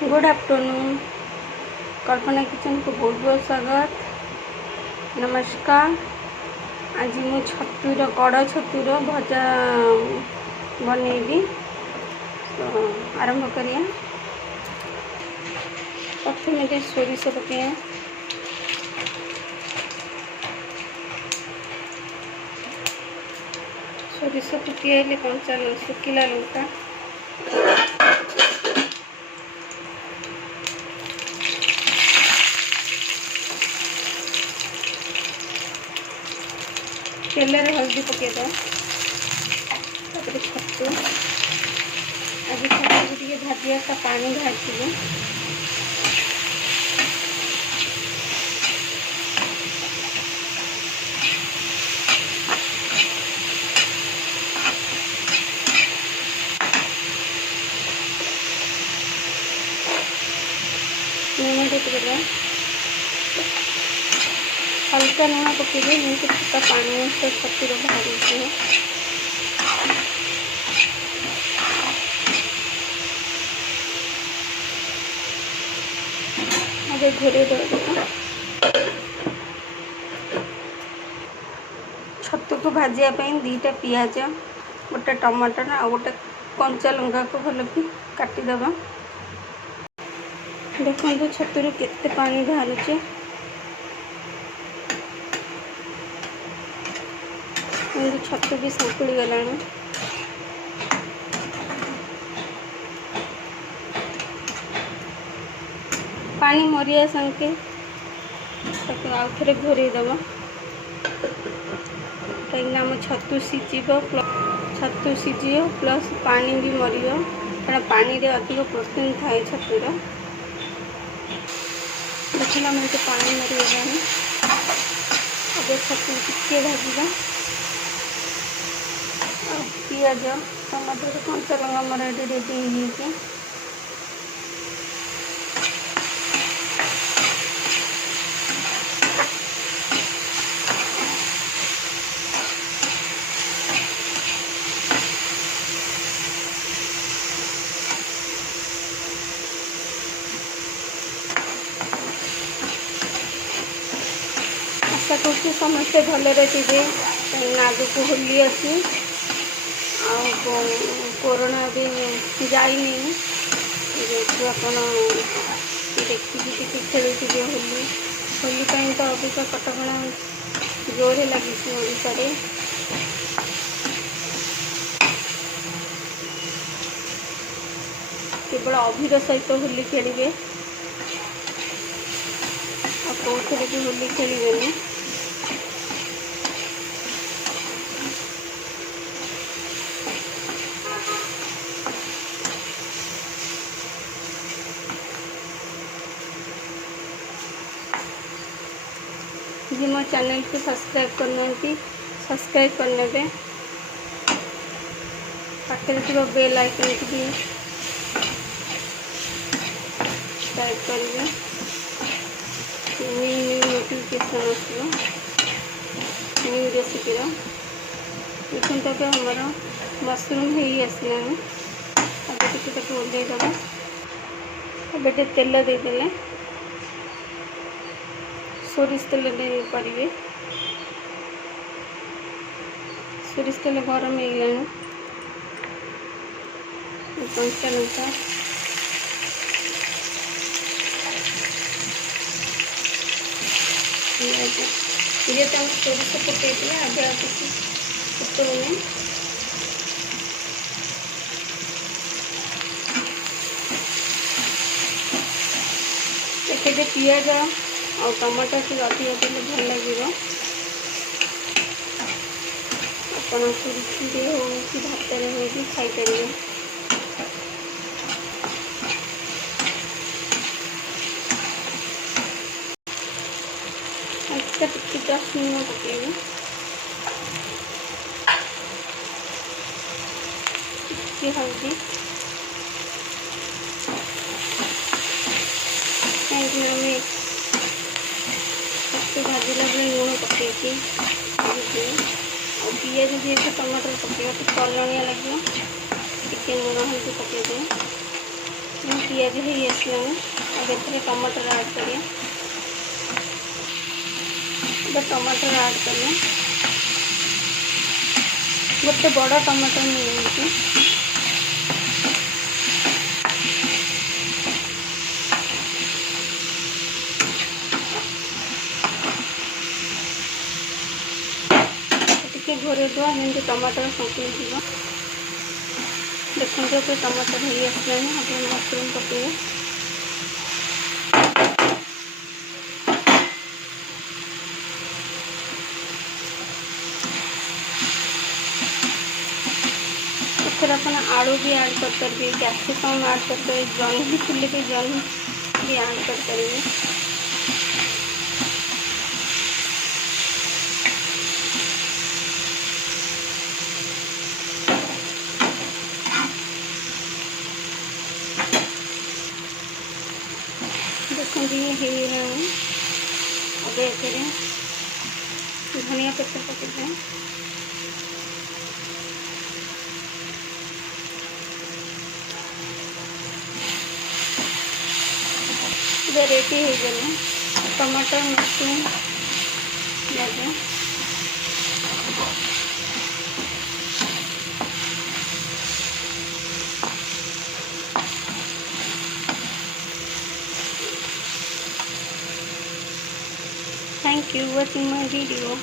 Good afternoon. कल्पना kitchen को बहुत बहुत स्वागत। नमस्कार। आज मु छतुर कड़ छतुर भजा बनैबी। तो आरंभ करिए। प्रथम सोरिष पकाए, सोरिष फुटिले कंचा सुखिला लंका तेल हल्दी पकईद छतु आज छतु टे भाजिया ता पानी भाजी लुण देदेगा, हल्का लुण पकईदे जमी छोटा पानी अंश छतुर बाहर घोड़े देगा। छतु को भाजापी दीटा पिज गोटे टमाटर आ गोटे कंचा लंका को भल कि काटिदेबा। देखो छतुर केते पानी बाहर छतु भी संकुली गला। पानी मरिया संगे आउ थे घोरईदेव कहीं आम छतु सीझ प्लस पानी भी मर कारण पानी रे अधिक प्रोटीन थाए छतुर। देखला मुझे पानी मरीगला। अब छतु टिके भाजा पिज टमाटर कंचा लंका मोर ये रेडी हो। आशा कर समस्ते भलरे थे आग को होली आसी कोरोना भी जाइनी अपन देखिए खेलुवे होली होली तो अबिका कटकणा जोरे लगी ओडिशा रे। केवल अभिर सहित होली खेलिए कौन भी होली खेलें। जी मो चैनल को सब्सक्राइब करना सब्सक्राइब करने पाखे थोड़ा बेल आइकन को भी टाइप करेंगे न्यू न्यू नोटिफिकेशन आसो न्यू रेसिपी। देखते तक हमारा मशरूम हो आसला अब ओल्लैदबा। अब तेल देदेले सोरिष तेल करेंगे। सोरिष तेल गरम हो गला। कंचा लंका ये तो हम सोरिष फुटे आज आ किसी फुटने देखिए पिज और टमाटर से अधिक देने भल लगे। अपन रुटी हो कि भात हो कि खाईपर। टिके 10 मिनट पकेबे टिके हल्दी कहीं छतु भाजला बेले लुण पकई और पिज दिए टमाटर पकड़ा तो कलणिया लगे टिके लुण हल्दी पकईदे पियाज हो आसलानी अब ए टमाटर ऐड करिए टमाटर ऐड करें गोटे बड़ टमाटर नहीं घोरे देवा जमी टमाटर संकुल जीव देखते टमाटर हो आसलानी आप मशरूम पकड़े फिर अपन आलू भी ऐड कर करेंगे कैप्सिकम ऐड कर करेंगे जन्नी चिल्ली के जन्नी भी ऐड कर करेंगे देखिए ये है अब ये धनिया पत्ता पकड़ते हैं रेडी हो गए टमाटर मशरूम लगे thank you watching my video.